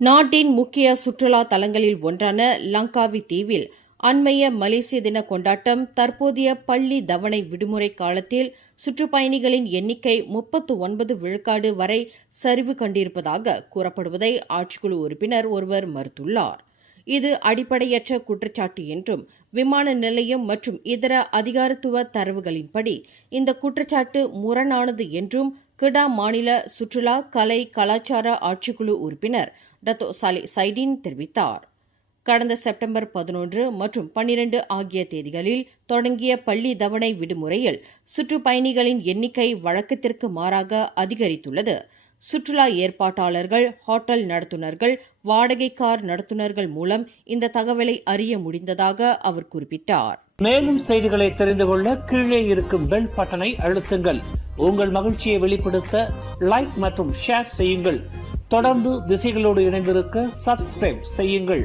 நாட்டின் முக்கிய சுற்றுலா தலங்களில் ஒன்றான லங்காவி தீவில் அண்மைய மலேசிய தின கொண்டாட்டம் தற்போதைய பள்ளி தவணை விடுமுறை காலத்தில் சுற்றுப்பயணிகளின் எண்ணிக்கை 39 விழுக்காடு வரை சரிவு கண்டிருப்பதாக கூறப்படுவதை ஆட்சிக்குழு உறுப்பினர் ஒருவர் மறுத்துள்ளார். இது அடிப்படையற்ற குற்றச்சாட்டு என்றும் விமான நிலையம் மற்றும் இதர அதிகாரத்துவ தரவுகளின்படி இந்த குற்றச்சாட்டு முரணானது என்றும் கிடா மாநில சுற்றுலா கலை கலாச்சார ஆட்சிக்குழு உறுப்பினர் டத்தோ சாலே சைடின் தெரிவித்தார். கடந்த செப்டம்பர் 11 மற்றும் 12 ஆகிய தேதிகளில் தொடங்கிய பள்ளி தவணை விடுமுறையில் சுற்றுப்பயணிகளின் எண்ணிக்கை வழக்கத்திற்கு மாறாக அதிகரித்துள்ளது. சுற்றுலா ஏற்பாட்டாளர்கள், ஹோட்டல் நடத்துனர்கள், வாடகை கார் நடத்துனர்கள் மூலம் இந்த தகவலை அறிய முடிந்ததாக அவர் குறிப்பிட்டார். மேலும் செய்திகளை தெரிந்து கொள்ள கீழே இருக்கும் பெல் பட்டனை அழுத்துங்கள். உங்கள் மகிழ்ச்சியை வெளிப்படுத்த லைக் மற்றும் ஷேர் செய்யுங்கள். தொடர்ந்து திசைகளோடு இணைந்திருக்க சப்ஸ்கிரைப் செய்யுங்கள்.